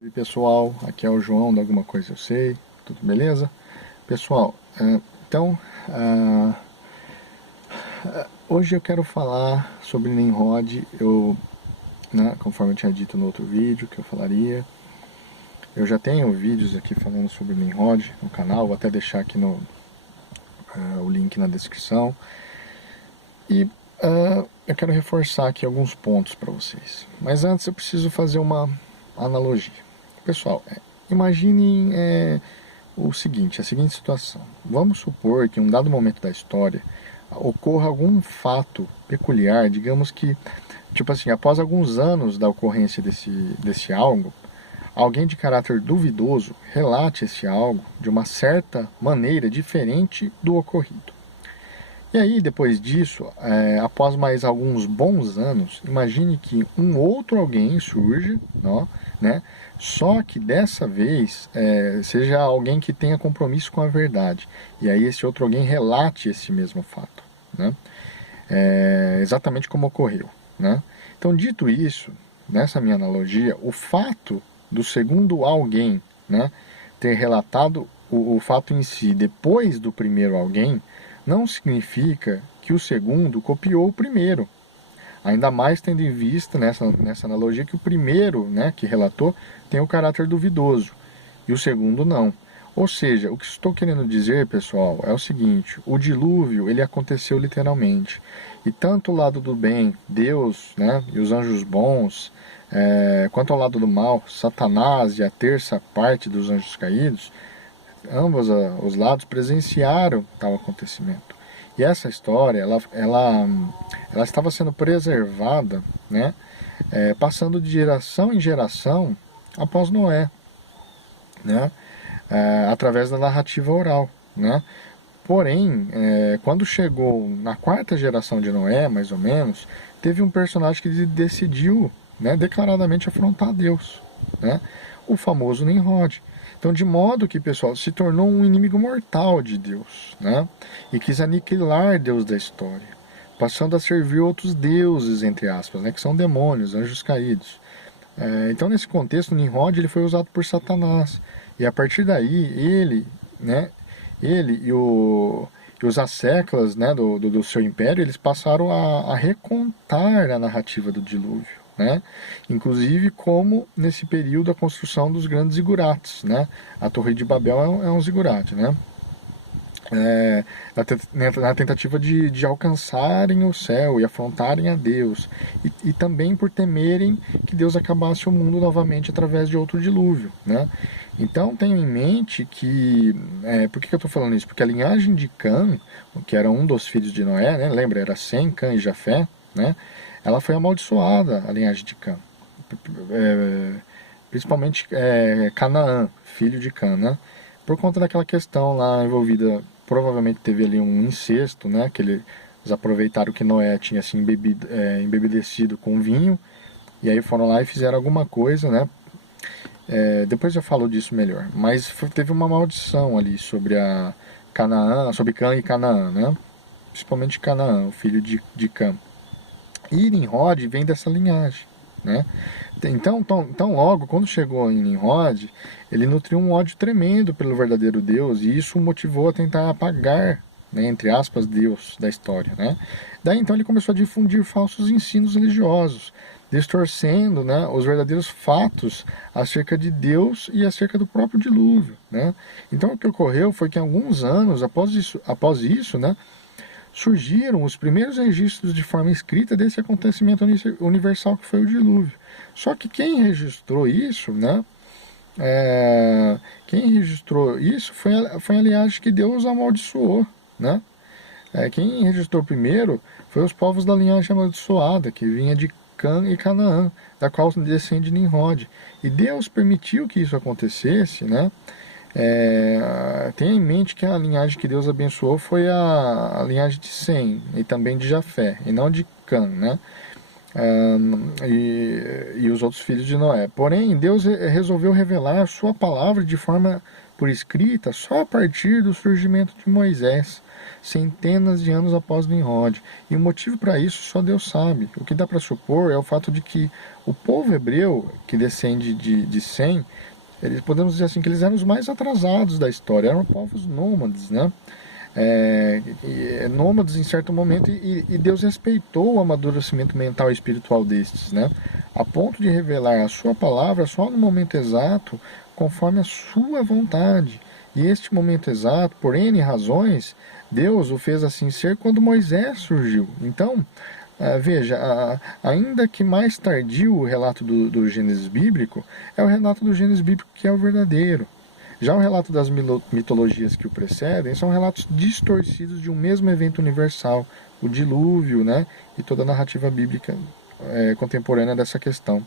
Oi pessoal, aqui é o João da Alguma Coisa Eu Sei, tudo beleza? Pessoal, então, ah, hoje eu quero falar sobre Nimrod, conforme eu tinha dito no outro vídeo que eu falaria. Eu já tenho vídeos aqui falando sobre Nimrod no canal, vou até deixar aqui o link na descrição. E eu quero reforçar aqui alguns pontos para vocês. Mas antes eu preciso fazer uma analogia. Pessoal, imaginem a seguinte situação. Vamos supor que em um dado momento da história ocorra algum fato peculiar, digamos que, tipo assim, após alguns anos da ocorrência desse algo, alguém de caráter duvidoso relate esse algo de uma certa maneira diferente do ocorrido. E aí, depois disso, após mais alguns bons anos, imagine que um outro alguém surge, ó, né? Só que dessa vez seja alguém que tenha compromisso com a verdade. E aí esse outro alguém relate esse mesmo fato, né? Exatamente como ocorreu, né? Então, dito isso, nessa minha analogia, o fato do segundo alguém, né, ter relatado o fato em si depois do primeiro alguém não significa que o segundo copiou o primeiro. Ainda mais tendo em vista nessa analogia que o primeiro, né, que relatou tem o caráter duvidoso e o segundo não. Ou seja, o que estou querendo dizer, pessoal, é o seguinte: o dilúvio ele aconteceu literalmente. E tanto o lado do bem, Deus, né, e os anjos bons, quanto ao lado do mal, Satanás e a terça parte dos anjos caídos, ambos os lados presenciaram tal acontecimento. E essa história, ela estava sendo preservada, né, passando de geração em geração após Noé, né, através da narrativa oral, né. Porém, quando chegou na quarta geração de Noé, mais ou menos, teve um personagem que decidiu, né, declaradamente afrontar Deus, né, o famoso Nimrod. Então, de modo que, pessoal, se tornou um inimigo mortal de Deus, né, e quis aniquilar Deus da história, passando a servir outros deuses, entre aspas, né, que são demônios, anjos caídos. Então, nesse contexto, Nimrod ele foi usado por Satanás. E a partir daí, né, ele e os asseclas, né, do seu império, eles passaram a recontar a narrativa do dilúvio. Né? Inclusive como nesse período a construção dos grandes zigurates. Né? A Torre de Babel é um zigurate. Né? Na tentativa de alcançarem o céu e afrontarem a Deus, e também por temerem que Deus acabasse o mundo novamente através de outro dilúvio. Né? Então tenham em mente que, por que eu estou falando isso? Porque a linhagem de Cã, que era um dos filhos de Noé, né? Lembra, era Sem, Cã e Jafé, né? Ela foi amaldiçoada, a linhagem de Cã. Principalmente Canaã, filho de Cã, né? Por conta daquela questão lá envolvida, provavelmente teve ali um incesto, né? Que eles aproveitaram que Noé tinha se embebedecido com vinho, e aí foram lá e fizeram alguma coisa, né? Depois eu falo disso melhor. Mas teve uma maldição ali sobre a Canaã, sobre Cã e Canaã, né? Principalmente Canaã, o filho de Cã. E Nimrod vem dessa linhagem, né? Então logo, quando chegou em Nimrod, ele nutriu um ódio tremendo pelo verdadeiro Deus, e isso o motivou a tentar apagar, né, entre aspas, Deus da história, né? Daí então ele começou a difundir falsos ensinos religiosos, distorcendo, né, os verdadeiros fatos acerca de Deus e acerca do próprio dilúvio, né? Então o que ocorreu foi que alguns anos após isso, né, surgiram os primeiros registros de forma escrita desse acontecimento universal que foi o dilúvio. Só que quem registrou isso, né? Quem registrou isso foi a linhagem que Deus amaldiçoou, né? Quem registrou primeiro foi os povos da linhagem amaldiçoada, que vinha de Cã e Canaã, da qual descende Nimrod. E Deus permitiu que isso acontecesse, né? Tenha em mente que a linhagem que Deus abençoou foi a linhagem de Sem e também de Jafé, e não de Cã, né? E os outros filhos de Noé. Porém, Deus resolveu revelar a sua palavra de forma por escrita só a partir do surgimento de Moisés, centenas de anos após Nimrod. E o motivo para isso só Deus sabe. O que dá para supor é o fato de que o povo hebreu, que descende de Sem, eles, podemos dizer assim, que eles eram os mais atrasados da história, eram povos nômades, né? Nômades em certo momento, e Deus respeitou o amadurecimento mental e espiritual destes, né? A ponto de revelar a sua palavra só no momento exato, conforme a sua vontade. E este momento exato, por N razões, Deus o fez assim ser quando Moisés surgiu. Então, veja, ainda que mais tardio o relato do Gênesis bíblico, é o relato do Gênesis bíblico que é o verdadeiro. Já o relato das mitologias que o precedem são relatos distorcidos de um mesmo evento universal, o dilúvio, né, e toda a narrativa bíblica contemporânea dessa questão.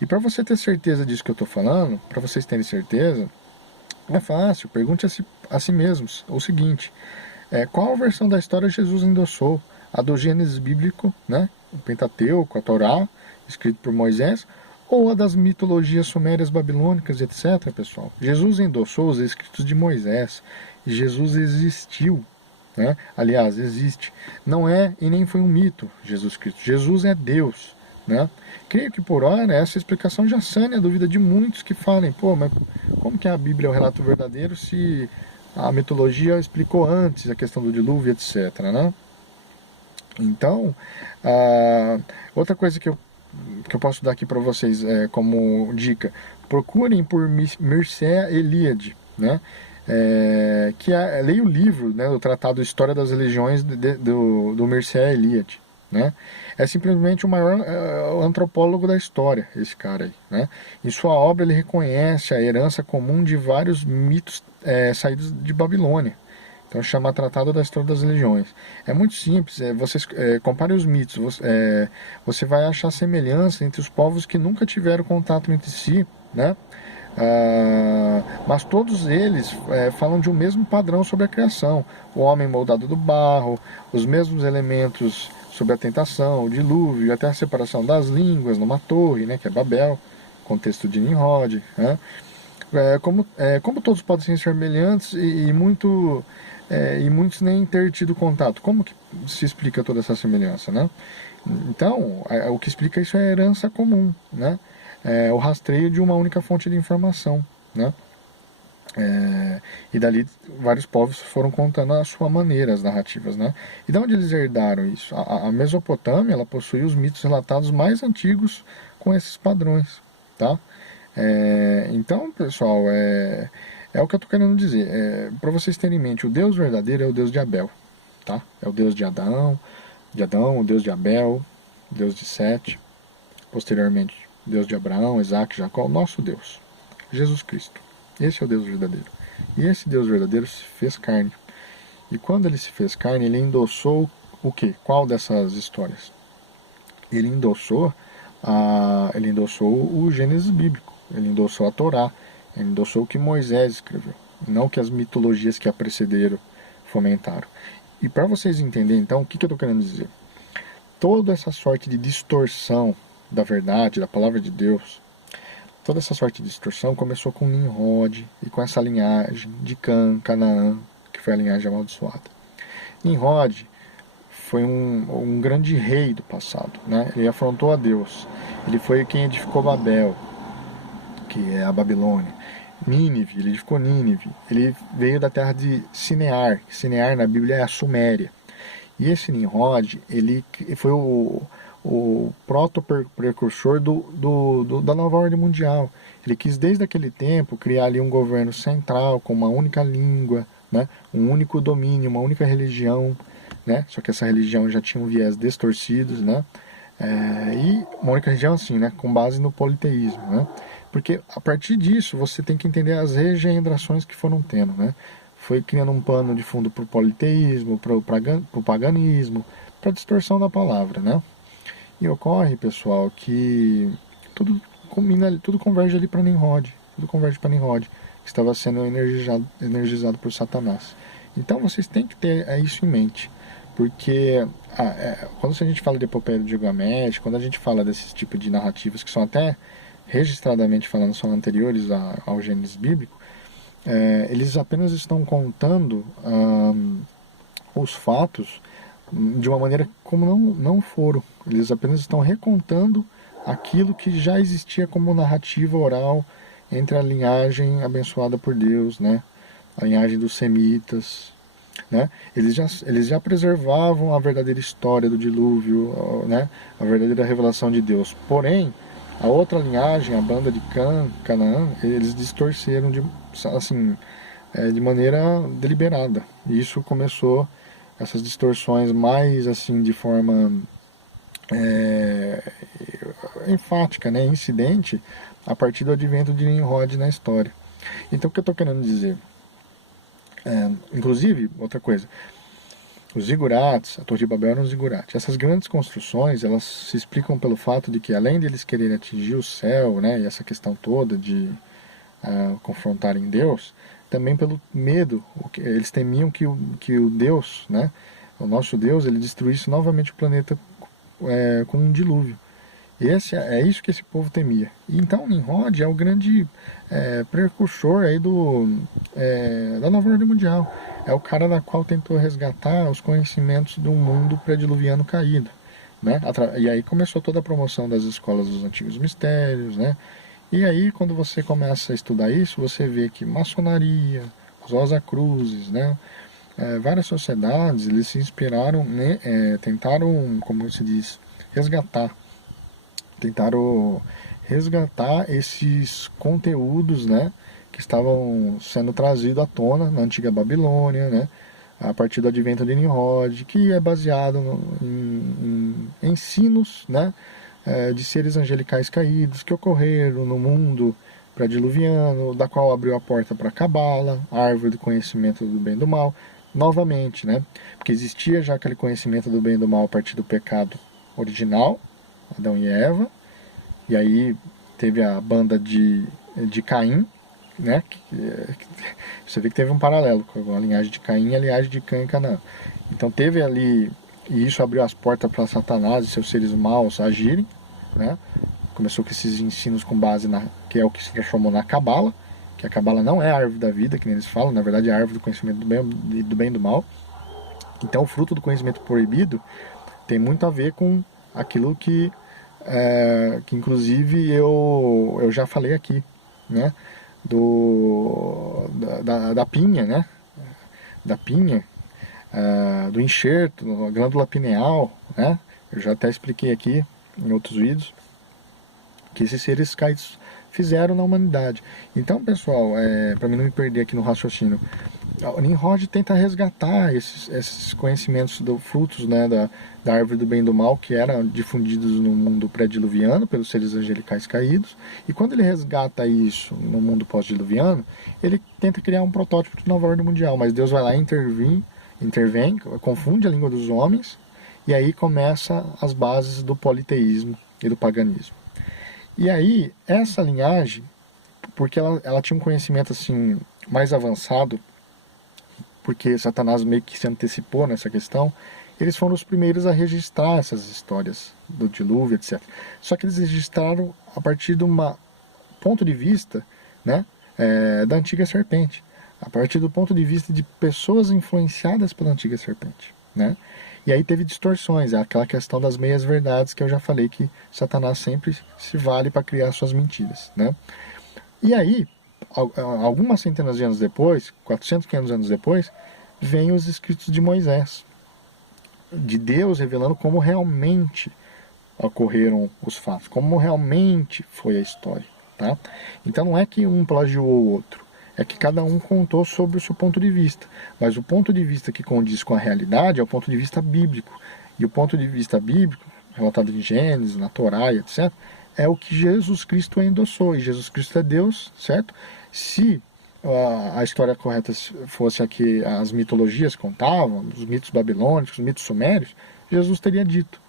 E para você ter certeza disso que eu estou falando, para vocês terem certeza, é fácil, pergunte a si mesmos o seguinte: qual a versão da história Jesus endossou? A do Gênesis bíblico, né, o Pentateuco, a Torá, escrito por Moisés, ou a das mitologias sumérias, babilônicas, etc., pessoal? Jesus endossou os escritos de Moisés, e Jesus existiu, né? Aliás, existe. Não é e nem foi um mito, Jesus Cristo. Jesus é Deus, né? Creio que por hora essa explicação já sane a dúvida de muitos que falem: pô, mas como que a Bíblia é o relato verdadeiro se a mitologia explicou antes a questão do dilúvio, etc., né? Então, outra coisa que eu posso dar aqui para vocês como dica: procurem por Mircea Eliade, né? Leia o livro, né, do Tratado História das Religiões do Mircea Eliade, né? É simplesmente o maior antropólogo da história, esse cara aí, né? Em sua obra ele reconhece a herança comum de vários mitos saídos de Babilônia. Então chama Tratado da História das Religiões. É muito simples, vocês comparem os mitos, você vai achar semelhança entre os povos que nunca tiveram contato entre si, né? Mas todos eles falam de um mesmo padrão sobre a criação: o homem moldado do barro, os mesmos elementos sobre a tentação, o dilúvio, até a separação das línguas numa torre, né, que é Babel, contexto de Nimrod, né? Como todos podem ser semelhantes e muitos nem ter tido contato, como que se explica toda essa semelhança, né? Então, o que explica isso é a herança comum, né? O rastreio de uma única fonte de informação, né? E dali vários povos foram contando a sua maneira as narrativas, né? E de onde eles herdaram isso? A Mesopotâmia, ela possui os mitos relatados mais antigos com esses padrões, tá? Então, pessoal, é o que eu estou querendo dizer. Para vocês terem em mente, o Deus verdadeiro é o Deus de Abel, tá? É o Deus de Adão, o Deus de Abel, o Deus de Sete, posteriormente Deus de Abraão, Isaac, Jacó, o nosso Deus, Jesus Cristo. Esse é o Deus verdadeiro. E esse Deus verdadeiro se fez carne. E quando ele se fez carne, ele endossou o quê? Qual dessas histórias? Ele endossou o Gênesis bíblico, ele endossou a Torá, ele endossou o que Moisés escreveu, não o que as mitologias que a precederam fomentaram. E para vocês entenderem, então, o que eu estou querendo dizer? Toda essa sorte de distorção da verdade, da palavra de Deus, toda essa sorte de distorção começou com Nimrod e com essa linhagem de Canaã, que foi a linhagem amaldiçoada. Nimrod foi um grande rei do passado, né? Ele afrontou a Deus. Ele foi quem edificou Babel, que é a Babilônia. Nínive, ele edificou Nínive. Ele veio da terra de Sinear. Sinear na Bíblia é a Suméria. E esse Nimrod, ele foi o proto-precursor da nova ordem mundial. Ele quis desde aquele tempo criar ali um governo central com uma única língua, né? Um único domínio, uma única religião, né? Só que essa religião já tinha um viés distorcidos, né? E uma única religião assim, né? Com base no politeísmo, né? Porque a partir disso você tem que entender as regenerações que foram tendo, né? Foi criando um pano de fundo para o politeísmo, para o paganismo, para a distorção da palavra, né? E ocorre, pessoal, que tudo converge ali para Nimrod, que estava sendo energizado por Satanás. Então vocês têm que ter isso em mente, porque quando a gente fala de epopeia de Gilgamesh, quando a gente fala desses tipos de narrativas que são até registradamente falando, são anteriores ao Gênesis bíblico, eles apenas estão contando os fatos de uma maneira como não foram. Eles apenas estão recontando aquilo que já existia como narrativa oral entre a linhagem abençoada por Deus, né? A linhagem dos semitas, né? Eles já preservavam a verdadeira história do dilúvio, né? A verdadeira revelação de Deus. Porém, a outra linhagem, a banda de Canaã, eles distorceram de maneira deliberada. E isso começou, essas distorções mais assim de forma enfática, né, incidente, a partir do advento de Nimrod na história. Então o que eu estou querendo dizer? Inclusive, outra coisa, os zigurates, a Torre de Babel era um zigurate. Essas grandes construções, elas se explicam pelo fato de que, além de eles quererem atingir o céu, né, e essa questão toda de confrontarem Deus, também pelo medo. Eles temiam que o Deus, né, o nosso Deus, ele destruísse novamente o planeta com um dilúvio. É isso que esse povo temia. E então Nimrod é o grande precursor aí da nova ordem mundial. É o cara da qual tentou resgatar os conhecimentos do mundo pré-diluviano caído. Né? E aí começou toda a promoção das escolas dos antigos mistérios, né? E aí, quando você começa a estudar isso, você vê que maçonaria, os Rosacruzes, né? Várias sociedades, eles se inspiraram, né? Tentaram, como se diz, tentaram resgatar esses conteúdos, né? Que estavam sendo trazidos à tona na antiga Babilônia, né? A partir do advento de Nimrod, que é baseado em ensinos, né? De seres angelicais caídos que ocorreram no mundo pré-diluviano, da qual abriu a porta para a Cabala, a árvore do conhecimento do bem e do mal, novamente, né? Porque existia já aquele conhecimento do bem e do mal a partir do pecado original, Adão e Eva, e aí teve a banda de Caim, né? Você vê que teve um paralelo com a linhagem de Caim e a linhagem de Cã e Canaã. Então teve ali, e isso abriu as portas para Satanás e seus seres maus agirem, né? Começou com esses ensinos com base que é o que se transformou na Cabala, que a Cabala não é a árvore da vida, que nem eles falam, na verdade é a árvore do conhecimento do bem e do mal. Então o fruto do conhecimento proibido tem muito a ver com aquilo que inclusive eu já falei aqui, né? Da pinha, né? Da pinha, do enxerto, da glândula pineal, né? Eu já até expliquei aqui em outros vídeos que esses seres caídos fizeram na humanidade. Então, pessoal, para mim não me perder aqui no raciocínio, o Nimrod tenta resgatar esses conhecimentos frutos, né, da árvore do bem e do mal que eram difundidos no mundo pré-diluviano pelos seres angelicais caídos, e quando ele resgata isso no mundo pós-diluviano, ele tenta criar um protótipo de nova ordem mundial, mas Deus vai lá e intervém, confunde a língua dos homens, e aí começa as bases do politeísmo e do paganismo. E aí, essa linhagem, porque ela tinha um conhecimento assim mais avançado, porque Satanás meio que se antecipou nessa questão, eles foram os primeiros a registrar essas histórias do dilúvio, etc. Só que eles registraram a partir de um ponto de vista, né, da antiga serpente, a partir do ponto de vista de pessoas influenciadas pela antiga serpente, né? E aí teve distorções, aquela questão das meias verdades que eu já falei que Satanás sempre se vale para criar suas mentiras, né? E aí, algumas centenas de anos depois, 400, 500 anos depois, vem os escritos de Moisés, de Deus revelando como realmente ocorreram os fatos, como realmente foi a história, tá? Então não é que um plagiou o outro, é que cada um contou sobre o seu ponto de vista, mas o ponto de vista que condiz com a realidade é o ponto de vista bíblico, e o ponto de vista bíblico, relatado em Gênesis, na Torá, etc., é o que Jesus Cristo endossou, e Jesus Cristo é Deus, certo? Se a história correta fosse a que as mitologias contavam, os mitos babilônicos, os mitos sumérios, Jesus teria dito.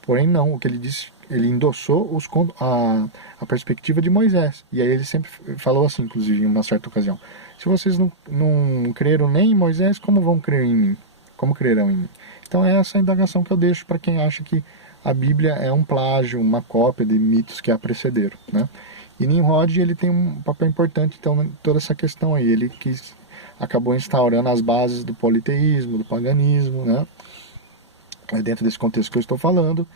Porém não, o que ele disse, ele endossou a perspectiva de Moisés. E aí ele sempre falou assim, inclusive, em uma certa ocasião: se vocês não creram nem em Moisés, como vão crer em mim? Como crerão em mim? Então é essa a indagação que eu deixo para quem acha que a Bíblia é um plágio, uma cópia de mitos que a precederam, né? E Nimrod, ele tem um papel importante então em toda essa questão aí. Ele que acabou instaurando as bases do politeísmo, do paganismo, né? É dentro desse contexto que eu estou falando.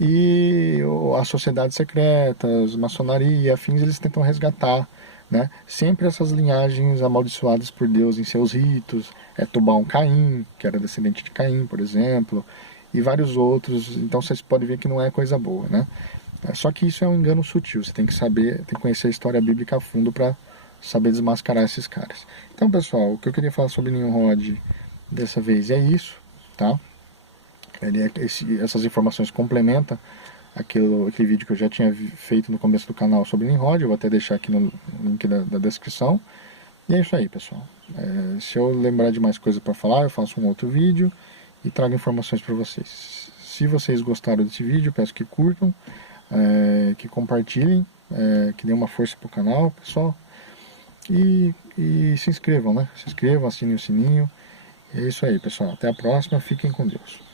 E as sociedades secretas, maçonaria e afins, eles tentam resgatar, né? Sempre essas linhagens amaldiçoadas por Deus em seus ritos. Tubal-Caim, que era descendente de Caim, por exemplo, e vários outros. Então vocês podem ver que não é coisa boa, né? Só que isso é um engano sutil. Você tem que saber, tem que conhecer a história bíblica a fundo para saber desmascarar esses caras. Então, pessoal, o que eu queria falar sobre Nimrod dessa vez é isso, tá? Essas informações complementam aquele vídeo que eu já tinha feito no começo do canal sobre Nimrod. Eu vou até deixar aqui no link da descrição. E é isso aí, pessoal. Se eu lembrar de mais coisa para falar, eu faço um outro vídeo e trago informações para vocês. Se vocês gostaram desse vídeo, peço que curtam, que compartilhem, que dêem uma força pro canal, pessoal. E se inscrevam, né? Se inscrevam, assinem o sininho. E é isso aí, pessoal. Até a próxima. Fiquem com Deus.